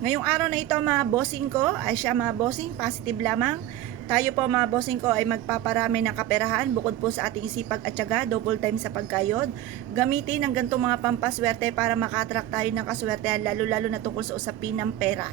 Ngayong araw na ito mga bossing ko, ay siya mga bossing, positive lamang. Tayo po mga bossing ko ay magpaparami ng kaperahan bukod po sa ating sipag at tiyaga, double time sa pagkayod. Gamitin ang ganitong mga pampaswerte para makatrack tayo ng kaswertehan lalo-lalo na tungkol sa usapin ng pera.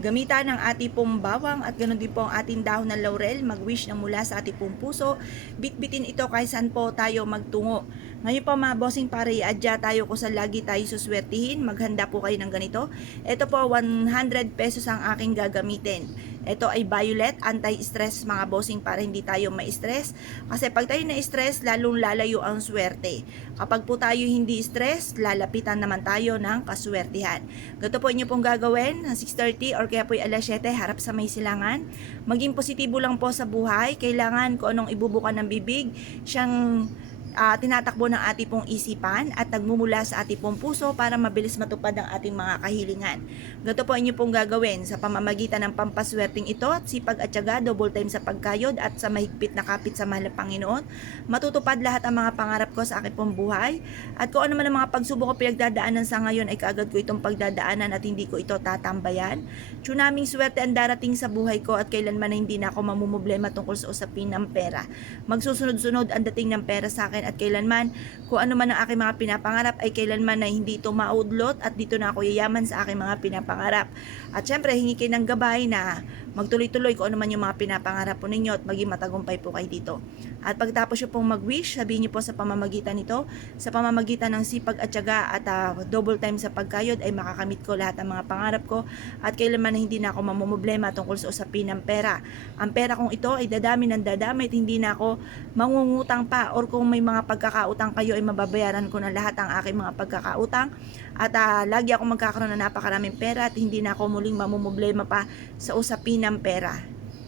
Gamitan ang ating pong bawang at ganoon din po ang ating dahon ng laurel, mag-wish ng mula sa ating pong puso. Bitbitin ito kahit saan po tayo magtungo. Ngayon po mga bossing para i-adya tayo kung sa lagi tayo suswertihin, maghanda po kayo ng ganito. Ito po 100 pesos ang aking gagamitin. Ito ay violet, anti-stress mga bossing para hindi tayo ma-stress. Kasi pag tayo na-stress, lalong lalayo ang swerte. Kapag po tayo hindi stress, lalapitan naman tayo ng kaswertihan. Ganito po inyo pong gagawin, 6:30 or kaya po alas 7, harap sa may silangan. Maging positibo lang po sa buhay. Kailangan kung anong ibubukan ng bibig, siyang tinatakbo ng ating pong isipan at nagmumula sa ating pong puso para mabilis matupad ang ating mga kahilingan. Ganito po inyo pong gagawin sa pamamagitan ng pampaswerteng ito at sipag at tiyaga, double time sa pagkayod at sa mahigpit na kapit sa mahal na Panginoon. Matutupad lahat ang mga pangarap ko sa aking pong buhay at kung ano man ang mga pagsubok ko pinagdadaanan sa ngayon ay kaagad ko itong pagdadaanan at hindi ko ito tatambayan. Tsunaming swerte ang darating sa buhay ko at kailanman na hindi na ako mamumblema tungkol sa usapin ng pera. Magsusunod-sunod ang dating ng pera sa akin at kailanman kung ano man ang aking mga pinapangarap ay kailanman na hindi ito maudlot at dito na ako yayaman sa aking mga pinapangarap. At syempre hingi kayo ng gabay na magtuloy-tuloy kung ano man yung mga pinapangarap po ninyo at maging matagumpay po kayo dito. At pagtapos nyo pong mag-wish, sabihin nyo po sa pamamagitan nito, sa pamamagitan ng sipag at tiyaga at double time sa pagkayod ay makakamit ko lahat ng mga pangarap ko at kailanman na hindi na ako mamumblema tungkol sa usapin ng pera. Ang pera kong ito ay dadami ng dadami at hindi na ako mangungutang pa or kung may mga pagkakautang kayo ay mababayaran ko na lahat ang aking mga pagkakautang at lagi ako magkakaroon ng napakaraming pera at hindi na ako muling mamumblema pa sa usapin ng pera.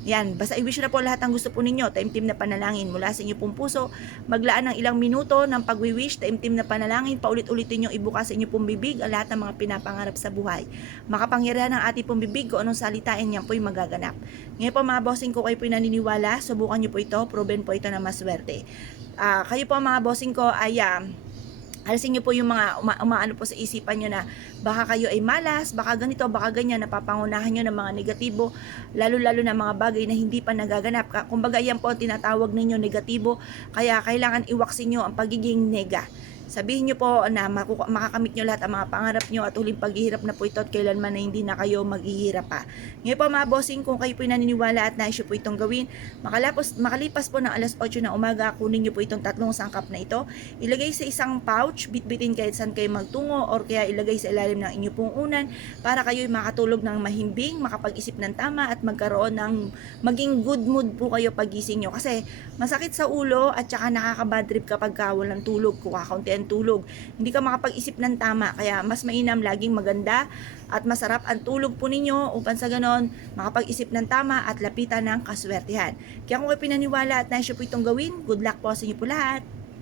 Yan, basta i-wish na po lahat ng gusto po ninyo, taimtim na panalangin mula sa inyo pong puso, maglaan ng ilang minuto ng pagwi-wish, taimtim na panalangin, paulit-ulitin yung ibukas sa inyo pong bibig ang lahat ng mga pinapangarap sa buhay. Makapangyarihan ng ating pong bibig kung anong salitain yan po'y magaganap. Ngayon po mga bossing ko kayo po'y naniniwala, subukan nyo po ito, proven po ito na maswerte. Kayo po mga bossing ko ay alisin nyo po yung mga umaano po sa isipan nyo na baka kayo ay malas, baka ganito, baka ganyan, napapangunahan nyo ng mga negatibo, lalo-lalo na mga bagay na hindi pa nagaganap. Kumbaga yan po ang tinatawag ninyo negatibo, kaya kailangan iwaksin nyo ang pagiging nega. Sabihin nyo po na makakamit nyo lahat ang mga pangarap nyo at huling paghihirap na po ito at kailanman na hindi na kayo maghihirap pa. Ngayon po mga bossing, kung kayo po naniniwala at nais po itong gawin, makalipas po ng alas 8 ng umaga, kunin nyo po itong 3 sangkap na ito, ilagay sa isang pouch, bitbitin kahit saan kayo magtungo or kaya ilagay sa ilalim ng inyong pong unan para kayo makatulog ng mahimbing, makapag-isip ng tama at magkaroon ng maging good mood po kayo pagising nyo. Kasi masakit sa ulo at saka nakaka-bad trip kapag walang tulog, kakaunti tulog. Hindi ka makapag-isip ng tama, kaya mas mainam laging maganda at masarap ang tulog po ninyo upang sa ganon makapag-isip ng tama at lapitan ng kaswertihan. Kaya kung kayo pinaniwala at nais po itong gawin, good luck po sa inyo po lahat.